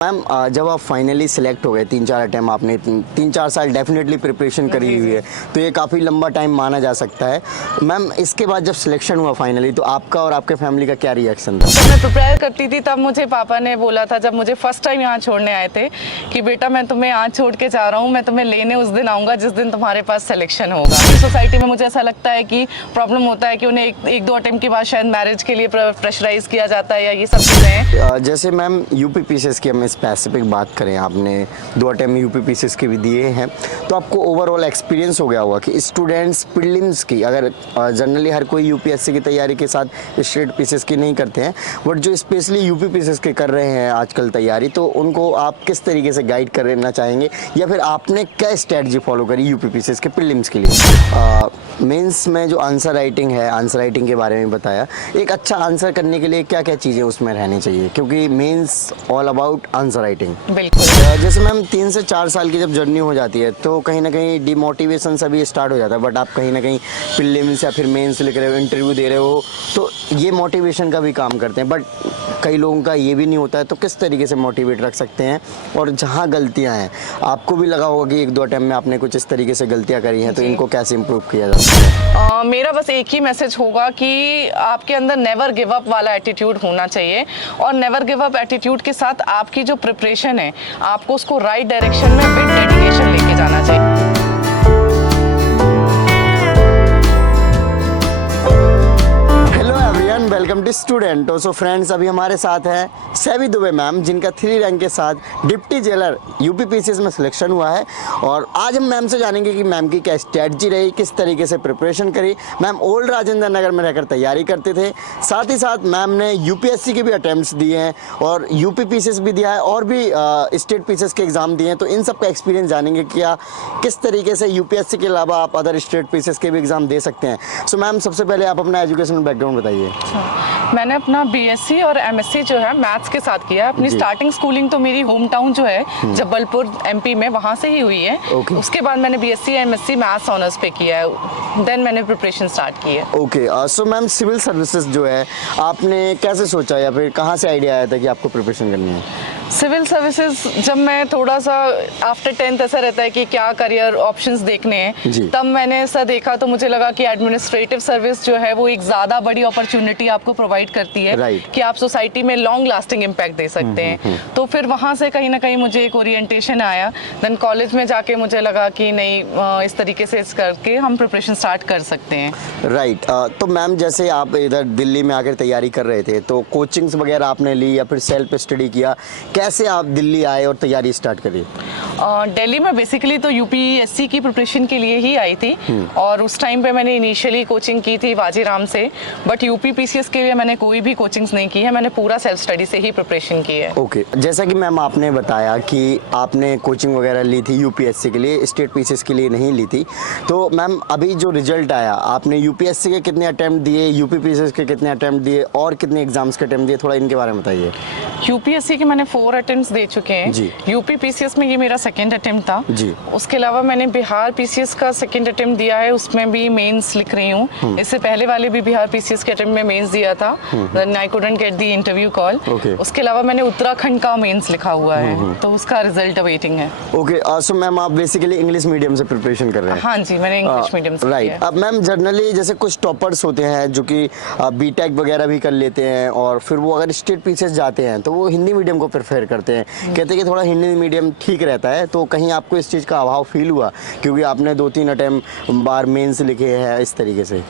Ma'am जब आप finally select हो गए, 3-4 अटैम्प्ट आपने 3-4 साल डेफिनेटली प्रिपरेशन करी हुई है, तो ये काफ़ी लंबा टाइम माना जा सकता है। मैम इसके बाद जब सिलेक्शन हुआ फाइनली, तो आपका और आपके फैमिली का क्या रिएक्शन था? जब मैं प्रिपेयर करती थी तब मुझे पापा ने बोला था, जब मुझे फर्स्ट टाइम यहाँ छोड़ने आए थे, कि बेटा मैं तुम्हें यहाँ छोड़ के जा रहा हूँ, मैं तुम्हें लेने उस दिन आऊँगा जिस दिन तुम्हारे पास सिलेक्शन होगा। सोसाइटी में मुझे ऐसा लगता है कि प्रॉब्लम होता है कि उन्हें एक दो अटैम्प्ट के बाद शायद मैरिज के लिए प्रेशराइज किया जाता है या ये सब चीज़ें। जैसे मैम यूपी पीसीएस की हम स्पेसिफिक बात करें, आपने 2 अटैम्प्ट यूपी पीसीएस के भी दिए हैं, तो आपको ओवरऑल एक्सपीरियंस हो गया होगा कि स्टूडेंट्स प्रीलिम्स की, अगर जनरली हर कोई यूपीएससी की तैयारी के साथ स्टेट पीसीएस की नहीं करते हैं, बट जो स्पेशली यूपी पीसीएस के कर रहे हैं आजकल तैयारी, तो उनको आप किस तरीके से गाइड करना चाहेंगे, या फिर आपने क्या स्ट्रेटजी फॉलो करी यूपी पीसीएस के प्रीलिम्स के लिए? मेंस में जो आंसर राइटिंग है, आंसर राइटिंग के बारे में बताया, एक अच्छा आंसर करने के लिए क्या क्या चीज़ें उसमें रहनी चाहिए, क्योंकि mains all about answer writing. बिल्कुल। जैसे मैम 3 से 4 साल की जब जर्नी हो जाती है, तो कहीं ना कहीं डिमोटिवेशन सभी स्टार्ट हो जाता है, बट आप कहीं ना कहीं प्रीलिम्स या फिर मेंस लिख रहे हो, इंटरव्यू दे रहे हो, तो ये मोटिवेशन का भी काम करते हैं, बट कई लोगों का ये भी नहीं होता है, तो किस तरीके से मोटिवेट रख सकते हैं? और जहाँ गलतियाँ हैं, आपको भी लगा होगा कि 1-2 अटैम्प्ट में आपने कुछ इस तरीके से गलतियाँ करी हैं, तो इनको कैसे इम्प्रूव किया जा सकता है? मेरा बस एक ही मैसेज होगा कि आपके अंदर नेवर गिव अप वाला एटीट्यूड होना चाहिए, और नेवर गिव अप एटीट्यूड के साथ आपकी जो प्रिपरेशन है, आपको उसको राइट डायरेक्शन में विद डेडिकेशन लेके जाना चाहिए। Welcome to student. So friends, अभी हमारे साथ हैं सेवी दुबे मैम, जिनका 3 रैंक के साथ डिप्टी जेलर यूपी पीसीएस में सिलेक्शन हुआ है, और आज हम मैम से जानेंगे कि मैम की क्या स्ट्रेटजी रही, किस तरीके से प्रिपरेशन करी। मैम ओल्ड राजेंद्र नगर में रहकर तैयारी करते थे, साथ ही साथ मैम ने यूपीएससी के भी अटैम्प्ट्स दिए हैं और यूपी पीसीएस भी दिया है, और भी स्टेट पीसीएस के एग्जाम दिए हैं, तो इन सब का एक्सपीरियंस जानेंगे क्या किस तरीके से यूपीएससी के अलावा आप अदर स्टेट पीसीएस के भी एग्जाम दे सकते हैं। सो मैम सबसे पहले आप अपना एजुकेशनल बैकग्राउंड बताइए। मैंने अपना बीएससी और एमएससी जो है मैथ्स के साथ किया है। अपनी स्टार्टिंग स्कूलिंग तो मेरी होम टाउन जो है जबलपुर एमपी में, वहाँ से ही हुई है। उसके बाद मैंने बीएससी एमएससी मैथ्स ऑनर्स पे किया है, देन मैंने प्रिपरेशन स्टार्ट की है। Okay, so ma'am civil services जो है आपने कैसे सोचा, या फिर कहाँ से आइडिया आया था कि आपको प्रिपरेशन करनी है? सिविल सर्विसेज जब मैं थोड़ा सा आफ्टर 10th ऐसा रहता है कि क्या करियर ऑप्शंस देखने हैं, तब मैंने ऐसा देखा तो मुझे लगा कि एडमिनिस्ट्रेटिव सर्विस जो है वो एक ज़्यादा बड़ी अपॉर्चुनिटी आपको प्रोवाइड करती है कि आप सोसाइटी में लॉन्ग लास्टिंग इम्पैक्ट दे सकते हैं। तो फिर वहाँ से कहीं ना कहीं मुझे एक ओरिएंटेशन आया। देन कॉलेज में जाके मुझे लगा कि नहीं, इस तरीके से करके हम प्रिपरेशन स्टार्ट कर सकते हैं। राइट। तो मैम जैसे आप इधर दिल्ली में आकर तैयारी कर रहे थे, तो कोचिंग्स वगैरह आपने ली या फिर सेल्फ स्टडी किया, कैसे आप दिल्ली आए और तैयारी स्टार्ट करी? दिल्ली में बेसिकली तो यूपीएससी की प्रिपरेशन के लिए ही आई थी, और उस टाइम पे मैंने इनिशियली कोचिंग की थी वाजीराम से, बट यूपी पीसीएस के लिए मैंने कोई भी कोचिंग्स नहीं की है, मैंने पूरा सेल्फ स्टडी से ही प्रिपरेशन की है। ओके, जैसा कि मैम आपने बताया कि आपने कोचिंग वगैरह ली थी यूपीएससी के लिए, स्टेट पीसीएस के लिए नहीं ली थी, तो मैम अभी जो रिजल्ट आया, आपने यूपीएससी के कितने अटैम्प्ट दिए, यूपी पीसीएस के कितने अटैम्प्ट दिए, और कितने एग्जाम्स के अटैम्प्ट दिए, थोड़ा इनके बारे में बताइए। यूपीएससी के मैंने 4 अटेम्प्ट्स दे चुके हैं। यूपी पीसीएस में ये मेरा सेकंड अटेम्प्ट था जी। उसके अलावा मैंने बिहार पीसीएस का सेकंड अटेम्प्ट दिया है, उसमें भी मेंस लिख रही हूँ। इससे पहले वाले भी बिहार पीसीएस के अटेम्प्ट में मेंस दिया था, then I couldn't get the interview call. उसके अलावा मैंने उत्तराखंड का मेंस लिखा हुआ है, तो उसका रिजल्ट अवेटिंग है। ओके, सो मैम आप बेसिकली इंग्लिश मीडियम से प्रिपरेशन कर रहे हैं? हाँ जी, मैंने इंग्लिश मीडियम से। राइट। अब मैम जनरली जैसे कुछ टॉपर्स होते हैं जो कि बीटेक वगैरह भी कर लेते हैं, और फिर वो अगर स्टेट पीसीएस जाते हैं तो वो हिंदी मीडियम को प्रेफर करते हैं, कहते हैं कि थोड़ा हिंदी मीडियम ठीक रहता है। तो कहीं आपको इस चीज़ का अभाव फील हुआ, क्योंकि आपने 2-3 अटैम्प्ट बार मेंस लिखे हैं इस तरीके से?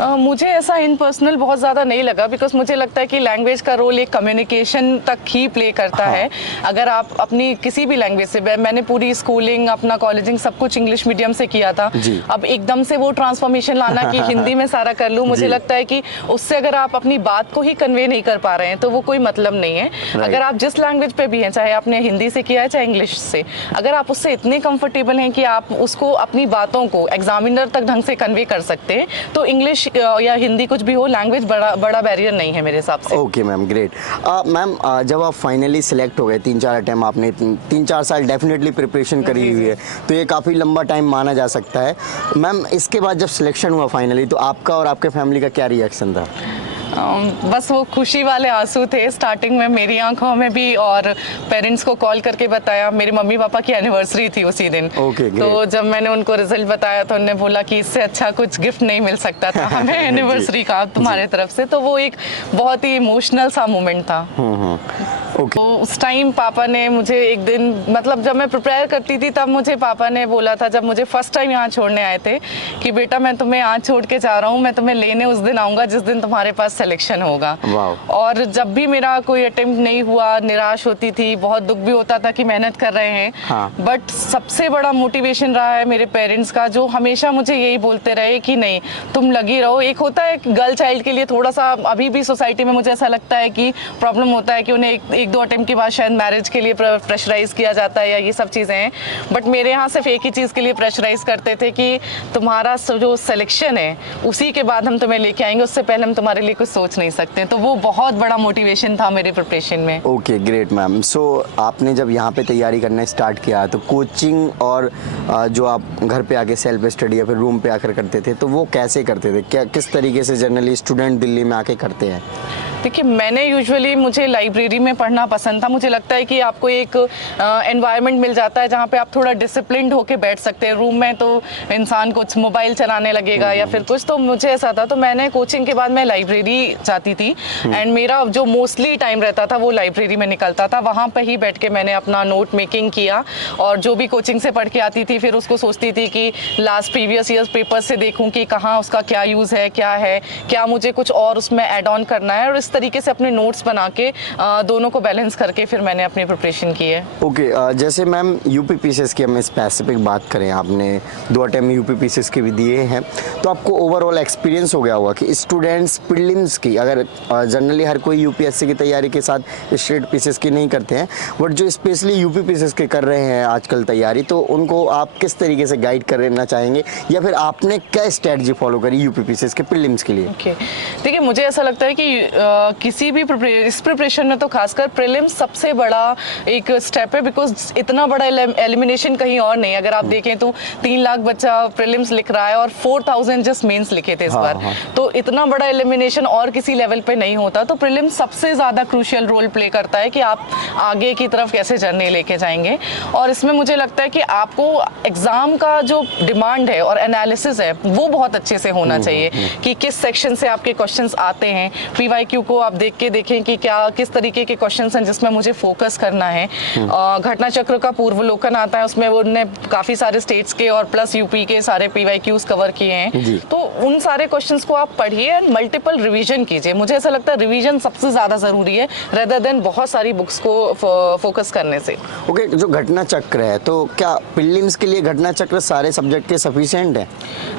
मुझे ऐसा इन पर्सनल बहुत ज़्यादा नहीं लगा, बिकॉज मुझे लगता है कि लैंग्वेज का रोल एक कम्युनिकेशन तक ही प्ले करता है। अगर आप अपनी किसी भी लैंग्वेज से, मैंने पूरी स्कूलिंग अपना कॉलेजिंग सब कुछ इंग्लिश मीडियम से किया था, अब एकदम से वो ट्रांसफॉर्मेशन लाना कि हिंदी में सारा कर लूँ, मुझे लगता है कि उससे अगर आप अपनी बात को ही कन्वे नहीं कर पा रहे हैं तो वो कोई मतलब नहीं है। अगर आप जिस लैंग्वेज पे भी हैं, चाहे आपने हिंदी से किया है चाहे इंग्लिश से, अगर आप उससे इतने कंफर्टेबल हैं कि आप उसको अपनी बातों को एग्जामिनर तक ढंग से कन्वे कर सकते हैं, तो इंग्लिश या हिंदी कुछ भी हो, लैंग्वेज बड़ा बैरियर नहीं है मेरे हिसाब से। Okay ma'am, great. मैम जब आप फाइनली सिलेक्ट हो गए, 3-4 अटैम्प्ट आपने 3-4 साल डेफिनेटली प्रिपरेशन करी हुई है, तो ये काफ़ी लंबा टाइम माना जा सकता है। मैम इसके बाद जब सिलेक्शन हुआ फाइनली, तो आपका और आपके फैमिली का क्या रिएक्शन था? बस वो खुशी वाले आंसू थे स्टार्टिंग में मेरी आंखों में भी, और पेरेंट्स को कॉल करके बताया। मेरे मम्मी पापा की एनिवर्सरी थी उसी दिन। तो जब मैंने उनको रिजल्ट बताया तो उन्होंने बोला कि इससे अच्छा कुछ गिफ्ट नहीं मिल सकता था हमें एनिवर्सरी का तुम्हारे तरफ से। तो वो एक बहुत ही इमोशनल सा मोमेंट था। तो उस टाइम पापा ने मुझे एक दिन, मतलब जब मैं प्रिपेयर करती थी तब मुझे पापा ने बोला था, जब मुझे फर्स्ट टाइम यहाँ छोड़ने आए थे, कि बेटा मैं तुम्हें यहाँ छोड़ के जा रहा हूँ, मैं तुम्हें लेने उस दिन आऊँगा जिस दिन तुम्हारे पास सिलेक्शन होगा। और जब भी मेरा कोई अटेम्प्ट नहीं हुआ, निराश होती थी, बहुत दुख भी होता था कि मेहनत कर रहे हैं, बट सबसे बड़ा मोटिवेशन रहा है मेरे पेरेंट्स का, जो हमेशा मुझे यही बोलते रहे कि नहीं तुम लगी रहो। एक होता है गर्ल चाइल्ड के लिए थोड़ा सा अभी भी सोसाइटी में मुझे ऐसा लगता है कि प्रॉब्लम होता है कि उन्हें एक दो अटेम्प्ट के बाद शायद मैरिज के लिए प्रेशराइज किया जाता है या ये सब चीज़ें हैं, बट मेरे यहाँ सिर्फ एक ही चीज़ के लिए प्रेशराइज करते थे कि तुम्हारा जो सिलेक्शन है उसी के बाद हम तुम्हें लेके आएंगे, उससे पहले हम तुम्हारे लिए कुछ सोच नहीं सकते। तो वो बहुत बड़ा मोटिवेशन था मेरे प्रिपरेशन में। Okay, great ma'am. सो आपने जब यहाँ पे तैयारी करना स्टार्ट किया तो कोचिंग और जो आप घर पे आके सेल्फ स्टडी या फिर रूम पे आकर करते थे, तो वो कैसे करते थे? क्या किस तरीके से जनरली स्टूडेंट दिल्ली में आके करते हैं? देखिए, मैंने यूजुअली, मुझे लाइब्रेरी में पढ़ना पसंद था। मुझे लगता है कि आपको एक एनवायरनमेंट मिल जाता है जहाँ पे आप थोड़ा डिसिप्लिन्ड होके बैठ सकते हैं। रूम में तो इंसान कुछ मोबाइल चलाने लगेगा या फिर कुछ, तो मुझे ऐसा था। तो मैंने कोचिंग के बाद मैं लाइब्रेरी जाती थी एंड मेरा जो मोस्टली टाइम रहता था वो लाइब्रेरी में निकलता था। वहाँ पर ही बैठ के मैंने अपना नोट मेकिंग किया और जो भी कोचिंग से पढ़ के आती थी फिर उसको सोचती थी कि लास्ट प्रीवियस ईयर्स पेपर से देखूँ कि कहाँ उसका क्या यूज़ है, क्या मुझे कुछ और उसमें ऐड ऑन करना है, और इस तरीके से अपने नोट्स बना के दोनों को बैलेंस करके फिर मैंने अपनी प्रिपरेशन की है। ओके, जैसे मैम यूपी पीसीएस की हम स्पेसिफिक बात करें, आपने 2 अटेम्प्ट यूपी पीसीएस के भी दिए हैं, तो आपको ओवरऑल एक्सपीरियंस हो गया होगा कि स्टूडेंट्स प्रीलिम्स की, अगर जनरली हर कोई यूपीएससी की तैयारी के साथ स्टेट पीसीएस की नहीं करते हैं, बट जो स्पेशली यूपी पीसीएस के कर रहे हैं आजकल तैयारी, तो उनको आप किस तरीके से गाइड करना चाहेंगे या फिर आपने क्या स्ट्रेटजी फॉलो करी यूपी पीसीएस के प्रीलिम्स के लिए? देखिए, मुझे ऐसा लगता है कि किसी भी इस प्रिपरेशन में तो खासकर प्रीलिम्स सबसे बड़ा एक स्टेप है, बिकॉज इतना बड़ा एलिमिनेशन कहीं और नहीं। अगर आप देखें तो 3 लाख बच्चा प्रीलिम्स लिख रहा है और 4000 जस्ट मेंस लिखे थे इस बार। तो इतना बड़ा एलिमिनेशन और किसी लेवल पे नहीं होता। तो प्रीलिम्स सबसे ज़्यादा क्रूशियल रोल प्ले करता है कि आप आगे की तरफ कैसे जर्नी लेके जाएंगे। और इसमें मुझे लगता है कि आपको एग्ज़ाम का जो डिमांड है और एनालिसिस है वो बहुत अच्छे से होना चाहिए कि किस सेक्शन से आपके क्वेश्चंस आते हैं। पीवाईक्यू को आप देखें कि क्या किस तरीके के क्वेश्चंस हैं जिसमें मुझे फोकस करना है। घटना चक्र का पूर्वावलोकन आता है, उसमें उन्होंने काफ़ी सारे स्टेट्स के और प्लस यूपी के सारे पीवाईक्यूज कवर किए हैं। तो उन सारे क्वेश्चंस को आप पढ़िए एंड मल्टीपल रिवीजन कीजिए। मुझे ऐसा लगता है रिवीजन सबसे ज़्यादा ज़रूरी है रेदर देन बहुत सारी बुक्स को फोकस करने से। ओके, जो घटना चक्र है, तो क्या प्रीलिम्स के लिए घटना चक्र सारे सब्जेक्ट के सफिशिएंट है?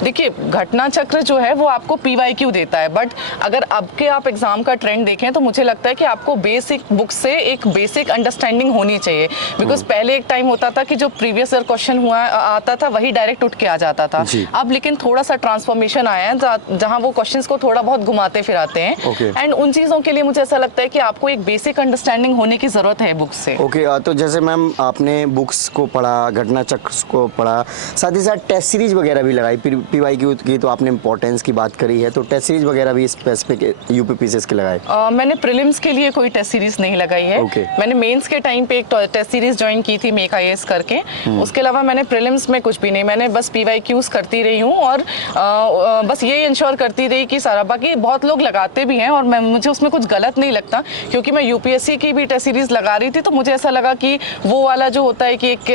देखिए, घटना चक्र जो है वो आपको पीवाईक्यू देता है, बट अगर अब के आप एग्जाम का ट्रेंड देखें तो मुझे लगता है कि आपको बेसिक बुक से एक बेसिक अंडरस्टैंडिंग होनी चाहिए। बिकॉज पहले एक टाइम होता था कि जो प्रीवियस ईयर क्वेश्चन हुआ आता था वही डायरेक्ट उठ के आ जाता था। अब लेकिन थोड़ा सा ट्रांसफॉर्मेशन आया है जहां वो क्वेश्चंस को थोड़ा बहुत घुमाते फिराते हैं एंड उन चीज़ों के लिए मुझे ऐसा लगता है कि आपको एक बेसिक अंडरस्टैंडिंग होने की ज़रूरत है बुक्स से। ओके, तो जैसे मैम आपने बुक्स को पढ़ा, घटना चक्र को पढ़ा, साथ ही साथ टेस्ट सीरीज वगैरह भी लगाई। पीवाईक्यू की तो आपने इंपॉर्टेंस की बात करी है, तो टेस्ट सीरीज वगैरह भी स्पेसिफिक यूपी पीसीएस के लगाए? मैंने प्रीलिम्स के लिए कोई टेस्ट सीरीज नहीं लगाई है। मैंने मेंस के टाइम पे एक टेस्ट सीरीज ज्वाइन की थी मेक आईएएस करके। उसके अलावा मैंने प्रीलिम्स में कुछ भी नहीं, मैंने बस पीवाईक्यूज करती रही हूँ और बस ये इंश्योर करती रही कि सारा, बाकी बहुत लोग लगाते भी हैं और मुझे उसमें कुछ गलत नहीं लगता, क्योंकि मैं यूपीएससी की भी टेस्ट सीरीज लगा रही थी। तो मुझे ऐसा लगा कि वो वाला जो होता है कि एक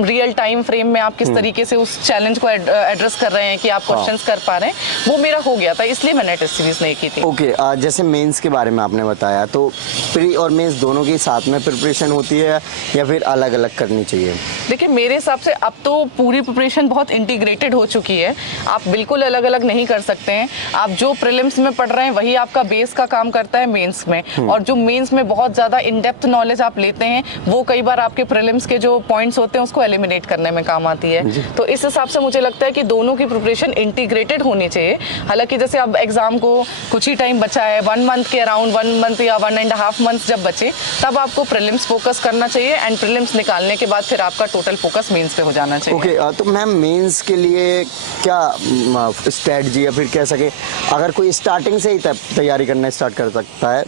रियल टाइम फ्रेम में आप किस तरीके से उस चैलेंज को एड्रेस कर रहे हैं कि आप क्वेश्चंस कर पा रहे हैं, वो मेरा हो गया था, इसलिए मैंने टेस्ट सीरीज नहीं की थी। ओके, जैसे मेंस के बारे में आपने बताया, तो प्री और मेंस दोनों की साथ में प्रिपरेशन होती है या फिर अलग अलग करनी चाहिए? देखिए, मेरे हिसाब से अब तो पूरी प्रिपरेशन बहुत इंटीग्रेटेड हो चुकी है, आप बिल्कुल अलग अलग नहीं कर सकते हैं। आप जो प्रीलिम्स में पढ़ रहे हैं वही आपका बेस का काम करता है मेंस में, और जो मेंस में बहुत ज़्यादा इन डेप्थ नॉलेज आप लेते हैं वो कई बार आपके प्रीलिम्स के जो पॉइंट्स होते हैं उसको एलिमिनेट करने में काम आती है। तो इस हिसाब से मुझे लगता है कि दोनों की प्रिपरेशन इंटीग्रेटेड होनी चाहिए। हालांकि जैसे अब एग्जाम को कुछ ही टाइम बचा है, 1 मंथ मंथ के अराउंड, 1 मंथ या 1.5 मंथ जब बचे, तब आपको प्रीलिम्स फोकस करना चाहिए एंड प्रीलिम्स निकालने के बाद फिर आपका टोटल फोकस मेंस पे हो जाना चाहिए। ओके, तो मैम मेंस के लिए क्या स्ट्रेटजी या फिर कह सके अगर कोई स्टार्टिंग से ही तैयारी करना स्टार्ट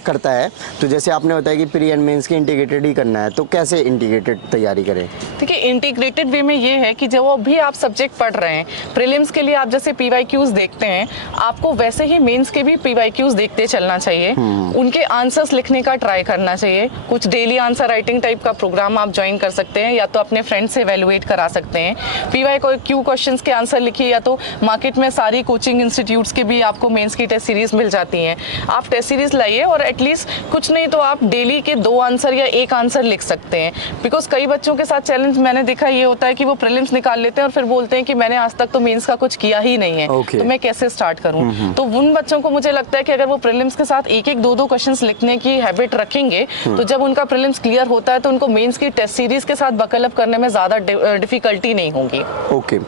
करता है तो जैसे आपने बताया कि प्री एंड मेंस की इंटीग्रेटेड ही करना है, तो कैसे इंटीग्रेटेड तैयारी करें? देखिए, इंटीग्रेटेड वे में ये है कि जब भी आप सब्जेक्ट पढ़ रहे हैं, प्रीलिम्स के लिए आप जैसे PYQs देखते हैं, आपको वैसे ही मेंस के भी PYQs देखते चलना चाहिए, उनके आंसर्स लिखने का ट्राई करना चाहिए। कुछ डेली आंसर राइटिंग टाइप का प्रोग्राम आप ज्वाइन कर सकते हैं या तो अपने फ्रेंड से एवेलुएट करा सकते हैं। PYQ क्वेश्चंस के आंसर लिखिए, या तो मार्केट में सारी कोचिंग इंस्टीट्यूट्स के भी आपको मेंस की टेस्ट सीरीज मिल जाती हैं, आप टेस्ट सीरीज लाइए और एटलीस्ट कुछ नहीं तो आप डेली के 2 आंसर या 1 आंसर लिख सकते हैं। बिकॉज कई बच्चों के साथ चैलेंज मैंने देखा ये होता है कि वो प्रीलिम्स निकाल लेते हैं और फिर बोलते हैं कि मैंने आज तक तो मेंस का कुछ किया ही नहीं है, तो मैं कैसे स्टार्ट करूं। तो उन बच्चों को मुझे लगता है कि अगर वो प्रीलिम्स के साथ 1-1, 2-2 क्वेश्चंस लिखने की हैबिट रखेंगे, तो जब उनका प्रीलिम्स क्लियर होता है तो उनको मेंस की टेस्ट सीरीज के साथ बकल अप करने में ज़्यादा डिफिकल्टी नहीं होगी। ओके,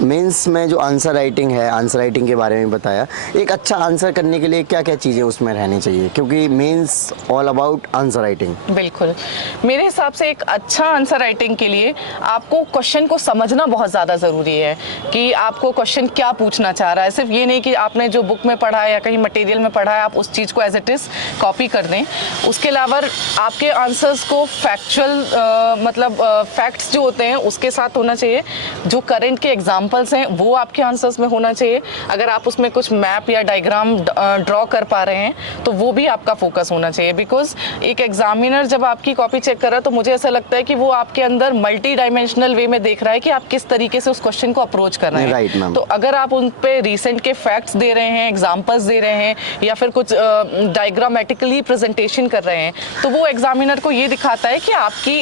मेंस में जो आंसर राइटिंग है, आंसर राइटिंग के बारे में बताया, एक अच्छा आंसर करने के लिए क्या क्या चीज़ें उसमें रहनी चाहिए, क्योंकि mains all about answer writing. बिल्कुल, मेरे हिसाब से एक अच्छा आंसर राइटिंग के लिए आपको क्वेश्चन को समझना बहुत ज़्यादा ज़रूरी है कि आपको क्वेश्चन क्या पूछना चाह रहा है। सिर्फ ये नहीं कि आपने जो बुक में पढ़ा है या कहीं मटेरियल में पढ़ा है आप उस चीज़ को एज इट इज़ कॉपी कर दें। उसके अलावा आपके आंसर्स को फैक्चुअल मतलब फैक्ट्स जो होते हैं उसके साथ होना चाहिए, जो करंट के एग्जाम्पल्स हैं वो आपके आंसर्स में होना चाहिए। अगर आप उसमें कुछ मैप या डायग्राम ड्रॉ कर पा रहे हैं तो वो भी आपका फोकस होना चाहिए। बिकॉज एक एग्जामिनर जब आपकी कॉपी चेक कर रहा है तो मुझे ऐसा लगता है कि वो आपके अंदर मल्टी डायमेंशनल वे में देख रहा है कि आप किस तरीके से उस क्वेश्चन को अप्रोच कर रहे हैं। Right ma'am. तो अगर आप उन पे रिसेंट के फैक्ट्स दे रहे हैं, एग्जाम्पल्स दे रहे हैं या फिर कुछ डायग्रामेटिकली प्रेजेंटेशन कर रहे हैं, तो वो एग्जामिनर को ये दिखाता है कि आपकी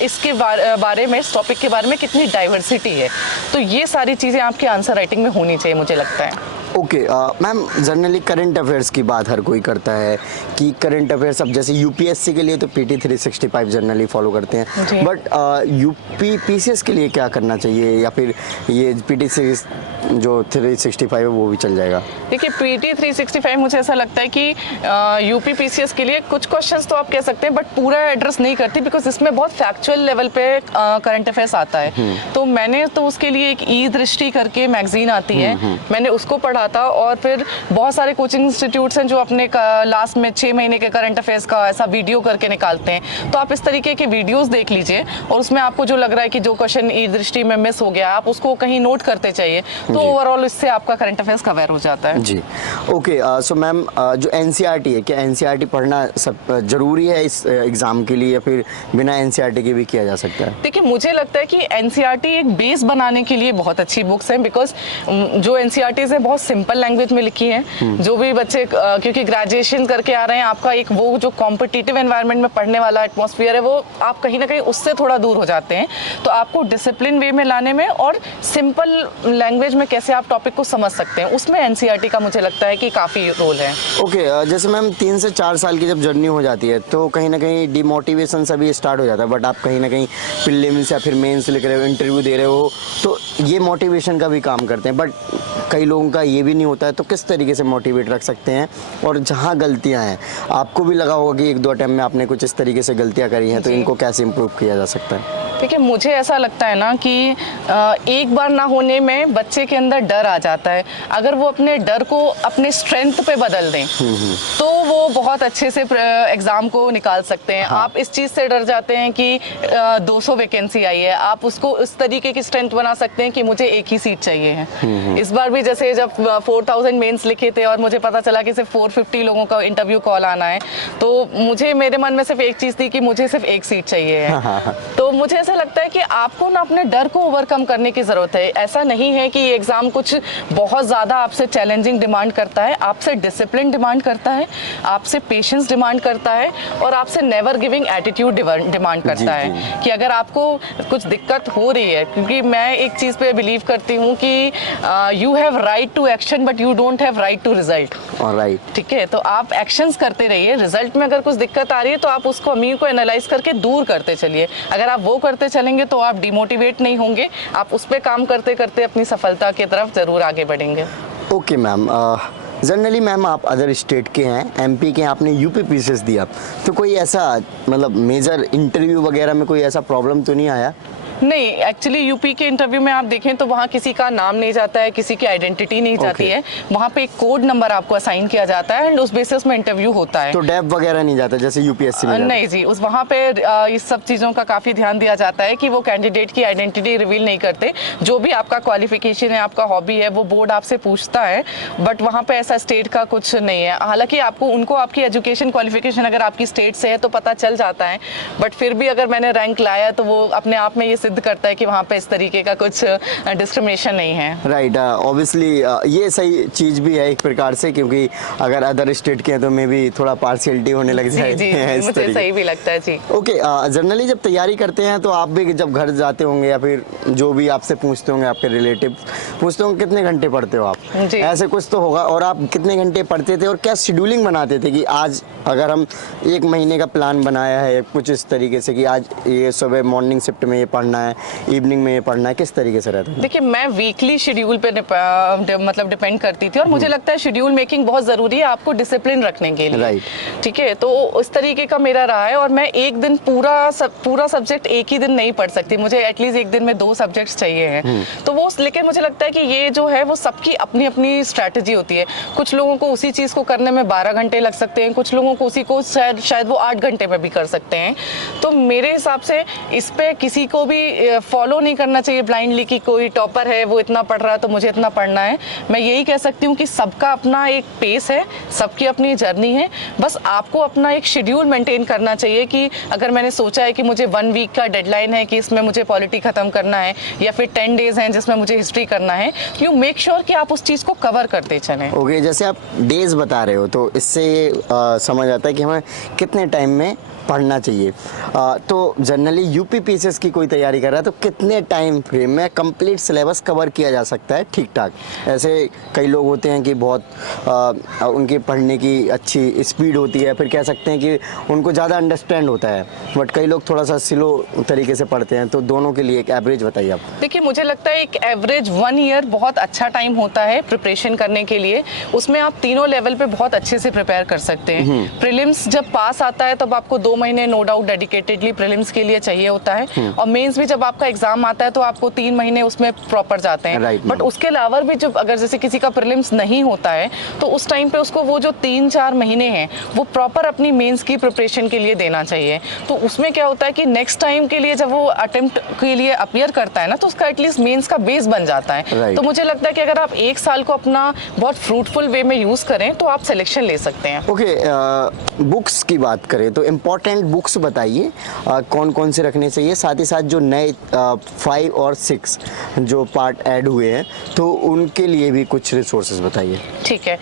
इसके बारे में, इस टॉपिक के बारे में कितनी डाइवर्सिटी है। तो ये सारी चीज़ें आपके आंसर राइटिंग में होनी चाहिए मुझे लगता है। Okay, ma'am generally current affairs की बात हर कोई करता है कि करंट अफेयर्स, अब जैसे यूपीएससी के लिए तो PT 365 जनरली फॉलो करते हैं, बट यूपी PCS के लिए क्या करना चाहिए, या फिर ये PT जो 365 है वो भी चल जाएगा? देखिए, PT 365 मुझे ऐसा लगता है कि यूपी PCS के लिए कुछ क्वेश्चंस तो आप कह सकते हैं बट पूरा एड्रेस नहीं करती, बिकॉज इसमें बहुत फैक्चुअल लेवल पे करंट अफेयर्स आता है। तो मैंने तो उसके लिए एक ई-दृष्टि करके मैगजीन आती है, मैंने उसको पढ़ा था। और फिर बहुत सारे कोचिंग इंस्टीट्यूट्स हैं जो अपने लास्ट में 6 महीने के करंट अफेयर्स का ऐसा वीडियो करके निकालते हैं। तो आप इस तरीके के वीडियोस देख लीजिए और उसमें आपको जो लग रहा है कि जो क्वेश्चन ई-दृष्टि में मिस हो गया, आप उसको कहीं नोट करते चाहिए, तो ओवरऑल इससे आपका करंट अफेयर्स कवर हो जाता है। जी, ओके। सो मैम, जो NCERT है, क्या NCERT पढ़ना सब जरूरी है इस एग्जाम के लिए, या फिर बिना NCERT के भी किया जा सकता है? देखिए, मुझे लगता है कि NCERT एक बेस बनाने के लिए बहुत अच्छी बुक्स हैं, बिकॉज जो NCERTs है बहुत सिंपल लैंग्वेज में लिखी है। जो भी बच्चे क्योंकि ग्रेजुएशन करके आ रहे हैं, आपका एक वो जो कॉम्पिटिटिव एनवायरनमेंट में पढ़ने वाला एटमॉस्फेयर है, वो आप कहीं ना कहीं उससे थोड़ा दूर हो जाते हैं। तो आपको डिसिप्लिन वे में लाने में और सिंपल लैंग्वेज में कैसे आप टॉपिक को समझ सकते हैं, उसमें NCERT का मुझे लगता है कि काफ़ी रोल है। ओके, जैसे मैम 3 से 4 साल की जब जर्नी हो जाती है तो कहीं ना कहीं डिमोटिवेशन सभी स्टार्ट हो जाता है, बट आप कहीं ना कहीं प्रीलिम्स या फिर मेंस लिख रहे हो, इंटरव्यू दे रहे हो, तो ये मोटिवेशन का भी काम करते हैं। बट कई लोगों का ये भी नहीं होता है, तो किस तरीके से मोटिवेट रख सकते हैं? और जहाँ गलतियाँ हैं, आपको भी लगा होगा कि 1-2 टाइम में आपने कुछ इस तरीके से गलतियाँ करी हैं, तो इनको कैसे इम्प्रूव किया जा सकता है? देखिए, मुझे ऐसा लगता है ना कि एक बार ना होने में बच्चे के अंदर डर आ जाता है। अगर वो अपने डर को अपने स्ट्रेंथ पे बदल दें तो वो बहुत अच्छे से एग्जाम को निकाल सकते हैं। हाँ। आप इस चीज़ से डर जाते हैं कि 200 वैकेंसी आई है, आप उसको उस तरीके की स्ट्रेंथ बना सकते हैं कि मुझे एक ही सीट चाहिए है। इस बार भी जैसे जब 4000 मेंस लिखे थे और मुझे पता चला कि सिर्फ 450 लोगों का इंटरव्यू कॉल आना है, तो मुझे मेरे मन में सिर्फ एक चीज़ थी कि मुझे सिर्फ एक सीट चाहिए है। तो मुझे ऐसा लगता है कि आपको ना अपने डर को ओवरकम करने की ज़रूरत है। ऐसा नहीं है कि ये एग्ज़ाम कुछ बहुत ज़्यादा आपसे चैलेंजिंग डिमांड करता है, आपसे डिसिप्लिन डिमांड करता है, आपसे पेशेंस डिमांड करता है और आपसे नेवर गिविंग एटीट्यूड डिमांड करता है कि अगर आपको कुछ दिक्कत हो रही है, क्योंकि मैं एक चीज़ पे बिलीव करती हूँ कि you have right to action but you don't have right to result. Right, ठीक है, तो आप एक्शंस करते रहिए, रिजल्ट में अगर कुछ दिक्कत आ रही है तो आप उसको अमीर को एनालाइज करके दूर करते चलिए। अगर आप वो करते चलेंगे तो आप डिमोटिवेट नहीं होंगे, आप उस पर काम करते करते अपनी सफलता की तरफ ज़रूर आगे बढ़ेंगे। ओके मैम, जनरली मैम आप अदर स्टेट के हैं, एमपी के हैं, आपने यूपी पीसीएस दिया, तो कोई ऐसा मतलब मेजर इंटरव्यू वगैरह में कोई ऐसा प्रॉब्लम तो नहीं आया? नहीं, एक्चुअली यूपी के इंटरव्यू में आप देखें तो वहाँ किसी का नाम नहीं जाता है, किसी की आइडेंटिटी नहीं जाती है। वहाँ पे एक कोड नंबर आपको असाइन किया जाता है एंड उस बेसिस में इंटरव्यू होता है। तो डेप वगैरह नहीं जाता जैसे यूपीएससी में? नहीं जी, उस वहाँ पे इस सब चीज़ों का काफ़ी ध्यान दिया जाता है कि वो कैंडिडेट की आइडेंटिटी रिवील नहीं करते। जो भी आपका क्वालिफिकेशन है, आपका हॉबी है, वो बोर्ड आपसे पूछता है, बट वहाँ पे ऐसा स्टेट का कुछ नहीं है। हालांकि आपको उनको आपकी एजुकेशन क्वालिफिकेशन अगर आपकी स्टेट से है तो पता चल जाता है, बट फिर भी अगर मैंने रैंक लाया तो वो अपने आप में ये सिद्ध करता है कि वहाँ पे इस तरीके का कुछ डिस्क्रिमिनेशन नहीं है। राइट, ऑब्वियसली ये सही चीज़ भी है एक प्रकार से, क्योंकि अगर अदर स्टेट के हैं तो मे भी थोड़ा पार्शियलिटी होने लग जाए। जी, मुझे सही भी लगता है जी। ओके, जनरली जब तैयारी करते हैं तो आप भी जब घर जाते होंगे या फिर जो भी आपसे पूछते होंगे, आपके रिलेटिव पूछते होंगे कितने घंटे पढ़ते हो आप, ऐसे कुछ तो होगा, और आप कितने घंटे पढ़ते थे और क्या शेड्यूलिंग बनाते थे कि आज अगर हम एक महीने का प्लान बनाया है कुछ इस तरीके से कि आज ये सुबह मॉर्निंग शिफ्ट में ये पढ़ना है, इवनिंग में ये पढ़ना है, किस तरीके से रहता है? देखिए, मैं वीकली शेड्यूल पे मतलब डिपेंड करती थी, और मुझे लगता है शेड्यूल मेकिंग बहुत ज़रूरी है आपको डिसिप्लिन रखने के लिए। राइट, ठीक है, तो उस तरीके का मेरा रहा है, और मैं एक दिन पूरा सब्जेक्ट एक ही दिन नहीं पढ़ सकती, मुझे एटलीस्ट एक दिन में 2 सब्जेक्ट्स चाहिए हैं। तो वो, लेकिन मुझे लगता है कि ये जो है वो सबकी अपनी अपनी स्ट्रैटेजी होती है। कुछ लोगों को उसी चीज़ को करने में 12 घंटे लग सकते हैं, कुछ लोगों को उसी को शायद वो 8 घंटे में भी कर सकते हैं। तो मेरे हिसाब से इस पे किसी को भी फॉलो नहीं करना चाहिए ब्लाइंडली कि कोई टॉपर है वो इतना पढ़ रहा है तो मुझे इतना पढ़ना है। मैं यही कह सकती हूँ कि सबका अपना एक पेस है, सबकी अपनी जर्नी है, बस आपको अपना एक शेड्यूल मेंटेन करना चाहिए कि अगर मैंने सोचा है कि मुझे 1 वीक का डेडलाइन है कि इसमें मुझे पॉलिटी खत्म करना है, या फिर 10 डेज हैं जिसमें मुझे हिस्ट्री करना है, यू मेक श्योर कि आप उस चीज़ को कवर करते चलें। ओके, जैसे आप डेज बता रहे हो तो इससे ये समझ आता है कि हमें कितने टाइम में पढ़ना चाहिए। तो जनरली यूपी पीसीएस की कोई तैयारी कर रहा है तो कितने टाइम फ्रेम में कंप्लीट सिलेबस कवर किया जा सकता है ठीक ठाक? ऐसे कई लोग होते हैं कि बहुत उनके पढ़ने की अच्छी स्पीड होती है, फिर कह सकते हैं कि उनको ज़्यादा अंडरस्टैंड होता है, बट कई लोग थोड़ा सा स्लो तरीके से पढ़ते हैं, तो दोनों के लिए एक एवरेज बताइए आप। देखिए, मुझे लगता है एक एवरेज 1 ईयर बहुत अच्छा टाइम होता है प्रिपरेशन करने के लिए। उसमें आप तीनों लेवल पे बहुत अच्छे से प्रिपेयर कर सकते हैं। प्रीलिम्स जब पास आता है तब आपको 2 महीने नो डाउट डेडिकेटेडली प्रीलिम्स के लिए चाहिए होता है, और मेंस भी जब आपका एग्जाम आता है तो आपको 3 महीने उसमें प्रॉपर जाते हैं। बट उसके अलावा भी जब अगर जैसे किसी का प्रीलिम्स नहीं होता है तो उस टाइम पे उसको वो जो 3-4 महीने हैं वो प्रॉपर अपनी मेंस की प्रिपरेशन के लिए देना चाहिए। तो उसमें क्या होता है कि नेक्स्ट टाइम के लिए जब वो अटेम्प्ट के लिए अपीयर करता है ना, तो उसका एटलीस्ट मेंस का बेस बन जाता है। तो मुझे लगता है कि अगर आप 1 साल को अपना बहुत फ्रूटफुल वे में यूज करें तो आप सिलेक्शन ले सकते हैं। ओके, बुक्स की बात करें तो इम्पोर्टेंट बुक्स बताइए कौन कौन से रखने चाहिए, साथ ही साथ जो नए 5 और 6 जो पार्ट ऐड हुए हैं तो उनके लिए भी कुछ रिसोर्सेज बताइए। ठीक है,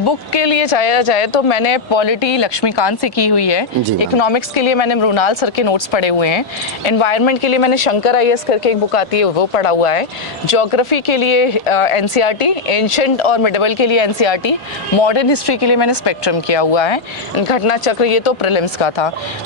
बुक के लिए जाया जाए तो मैंने पॉलिटी लक्ष्मीकांत से की हुई है, इकोनॉमिक्स के लिए मैंने मृणाल सर के नोट्स पढ़े हुए हैं, एनवायरनमेंट के लिए मैंने शंकर आईएएस करके एक बुक आती है वो पढ़ा हुआ है, ज्योग्राफी के लिए एनसीईआरटी, एंशिएंट और मिडिवल के लिए एनसीईआरटी, मॉडर्न हिस्ट्री के लिए मैंने स्पेक्ट्रम किया हुआ है, घटना चक्र ये तो प्रीलिम्स का था।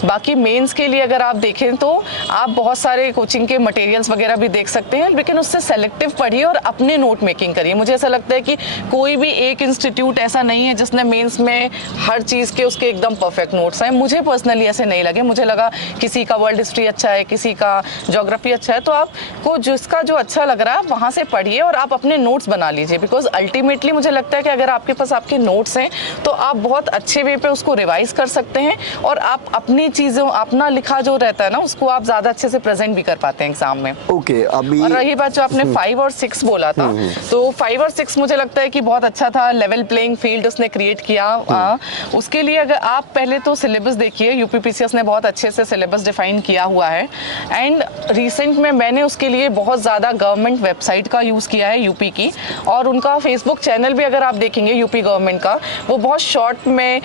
बाकी मेंस के लिए अगर आप देखें तो आप बहुत सारे कोचिंग के मटेरियल्स वगैरह भी देख सकते हैं, लेकिन उससे सेलेक्टिव पढ़िए और अपने नोट मेकिंग करिए। मुझे ऐसा लगता है कि कोई भी एक इंस्टीट्यूट ऐसा नहीं है जिसने मेंस में हर चीज़ के उसके एकदम परफेक्ट नोट्स हैं। मुझे पर्सनली ऐसे नहीं लगे, मुझे लगा किसी का वर्ल्ड हिस्ट्री अच्छा है, किसी का ज्योग्राफी अच्छा है, तो आपको जिसका जो अच्छा लग रहा है वहाँ से पढ़िए और आप अपने नोट्स बना लीजिए। बिकॉज अल्टीमेटली मुझे लगता है कि अगर आपके पास आपके नोट्स हैं तो आप बहुत अच्छे वे पे उसको रिवाइज कर सकते हैं, और आप अपनी चीज़ों, अपना लिखा जो रहता है ना, उसको आप ज़्यादा अच्छे से प्रेजेंट भी कर पाते हैं एग्जाम में। ओके, अभी और रही बात जो आपने 5 और 6 बोला था, तो 5 और 6 मुझे लगता है कि बहुत अच्छा था, लेवल प्लेइंग फील्ड उसने क्रिएट किया। उसके लिए अगर आप पहले तो सिलेबस देखिए, यूपी पीसीएस ने बहुत अच्छे से सिलेबस डिफाइन किया हुआ है, एंड रिसेंट में मैंने उसके लिए बहुत ज़्यादा गवर्नमेंट वेबसाइट का यूज़ किया है यूपी की, और उनका फेसबुक चैनल भी अगर आप देखेंगे यूपी गवर्नमेंट का, वो बहुत शॉर्ट में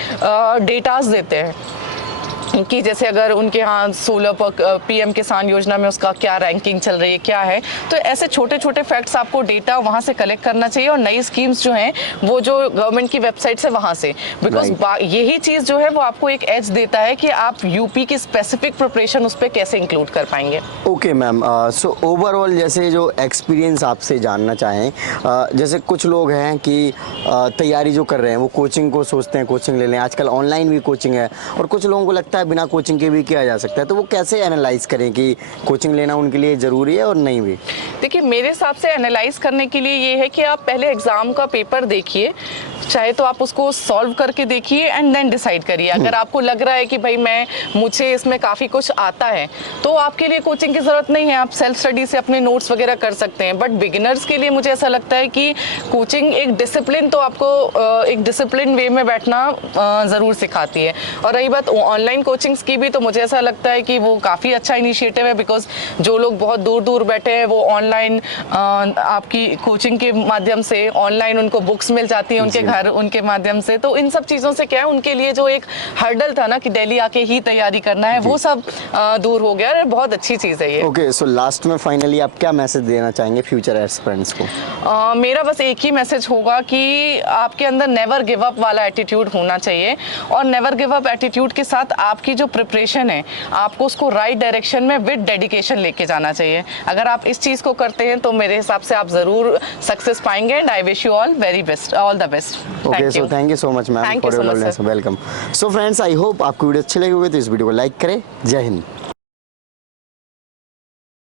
डेटाज देते हैं। कि जैसे अगर उनके यहाँ 16 PM किसान योजना में उसका क्या रैंकिंग चल रही है, क्या है, तो ऐसे छोटे छोटे फैक्ट्स आपको डेटा वहाँ से कलेक्ट करना चाहिए, और नई स्कीम्स जो हैं वो जो गवर्नमेंट की वेबसाइट से वहाँ से, बिकॉज यही चीज़ जो है वो आपको एक एज देता है कि आप यूपी की स्पेसिफिक प्रिपरेशन उस पर कैसे इंक्लूड कर पाएंगे। ओके मैम, सो ओवरऑल जैसे जो एक्सपीरियंस आपसे जानना चाहें, जैसे कुछ लोग हैं कि तैयारी जो कर रहे हैं वो कोचिंग को सोचते हैं कोचिंग ले लें, आजकल ऑनलाइन भी कोचिंग है, और कुछ लोगों को लगता है बिना कोचिंग के भी किया जा सकता है, तो वो कैसे एनालाइज करें कि कोचिंग लेना उनके लिए ज़रूरी है और नहीं भी? देखिए, मेरे हिसाब से एनालाइज करने के लिए ये है कि आप पहले एग्जाम का पेपर देखिए, चाहे तो आप उसको सॉल्व करके देखिए एंड देन डिसाइड करिए। अगर आपको लग रहा है कि भाई मुझे इसमें काफ़ी कुछ आता है, तो आपके लिए कोचिंग की ज़रूरत नहीं है, आप सेल्फ स्टडी से अपने नोट्स वगैरह कर सकते हैं। बट बिगिनर्स के लिए मुझे ऐसा लगता है कि कोचिंग एक डिसिप्लिन, तो आपको एक डिसिप्लिन वे में बैठना ज़रूर सिखाती है। और रही बात ऑनलाइन कोचिंग्स की भी, तो मुझे ऐसा लगता है कि वो काफ़ी अच्छा इनिशिएटिव है, बिकॉज जो लोग बहुत दूर दूर बैठे हैं वो ऑनलाइन आपकी कोचिंग के माध्यम से ऑनलाइन उनको बुक्स मिल जाती हैं उनके घर, उनके माध्यम से। तो इन सब चीज़ों से क्या है, उनके लिए जो एक हर्डल था ना कि दिल्ली आके ही तैयारी करना है, वो सब दूर हो गया, बहुत अच्छी चीज़ है ये। ओके, सो लास्ट में फाइनली आप क्या मैसेज देना चाहेंगे फ्यूचर एस्पिरेंट्स को? मेरा बस एक ही मैसेज होगा कि आपके अंदर नेवर गिव अप वाला एटीट्यूड होना चाहिए, और नेवर गिव अप एटीट्यूड के साथ आपकी जो प्रिपरेशन है आपको उसको राइट डायरेक्शन में विद डेडिकेशन लेके जाना चाहिए। अगर आप इस चीज़ को करते हैं तो मेरे हिसाब से आप ज़रूर सक्सेस पाएंगे, and I wish you all very best, all the best. Okay, so thank you so much ma'am for your loveliness, welcome. So friends, I hope आपको वीडियो अच्छी लगी होगी, तो इस वीडियो को लाइक करें। जय हिंद।